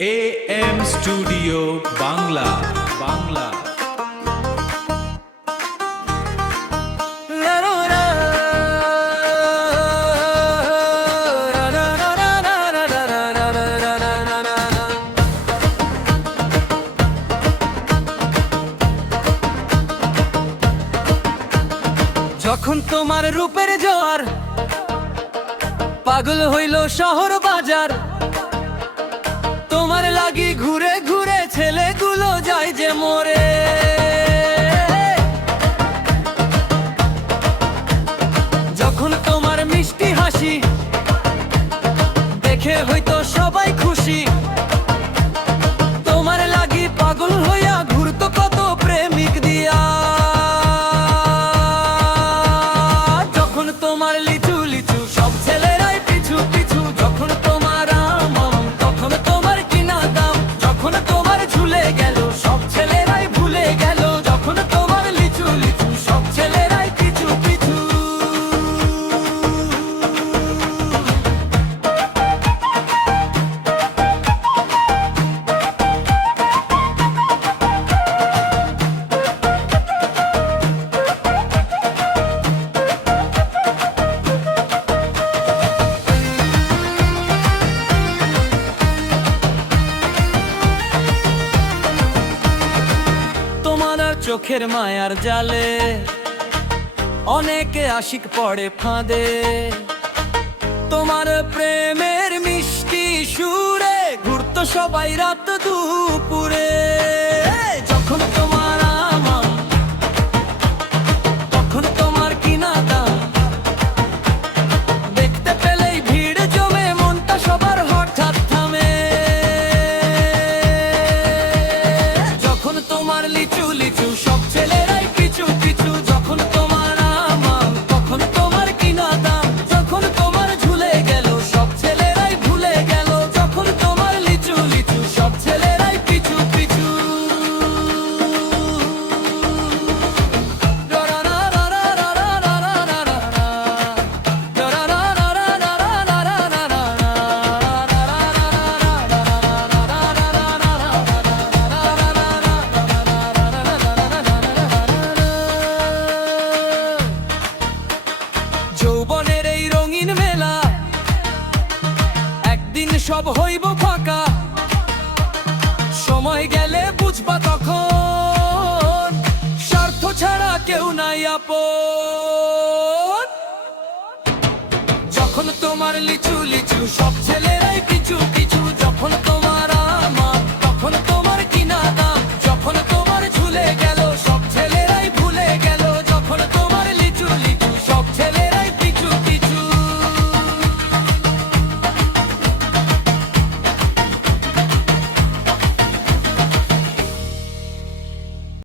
AM studio Bangla Bangla. যখন তোমার রূপের জোয়ার পাগল হইল শহর বাজার, তোমার লাগি ঘুরে ঘুরে ছেলেগুলো যায় যে মরে। যখন তোমার মিষ্টি হাসি দেখে হয়তো সবাই খুশি, তোমার লাগি পাগল হইয়া ঘুরতো কত প্রেমিক দিয়া। যখন তোমার লিচু লিচু সব ছেলেরাই পিছু পিছু, যখন তোমার আম তখন তোমার কিনা দাম, যখন তোমার ঝুলে গেল সব ছেলেরাই ভুলে গেল, যখন তোমার লিচু লিচু সব ছেলেরাই পিছু পিছু। তোমার চোখের মায়ার জালে অনেকে আশিক পড়ে ফাঁদে, তোমার প্রেমের মিষ্টি সুরে ঘুরতো সবাই রাত দুপুরে। যখন তোমার আমার তখন তোমার কিনা দাম, দেখতে পেলেই ভিড় জমে মনটা সবার হঠাৎ থামে। যখন তোমার লিচু লিচু সব ছেলেরাই পিছু পিছু, যখন তোমার আম তখন তোমার কিনা দাম, যখন তোমার ঝুলে গেল সব ছেলেরাই ভুলে গেল, যখন তোমার লিচু লিচু সব ছেলেরাই পিছু পিছু। যৌবনের এই রঙিন মেলা একদিন সব হইব ফাঁকা, সময় গেলে বুঝবা তখন স্বার্থ ছাড়া কেউ নাই আপন। যখন তোমার লিচু লিচু সব ছেলেরাই পিছু পিছু, যখন তোমার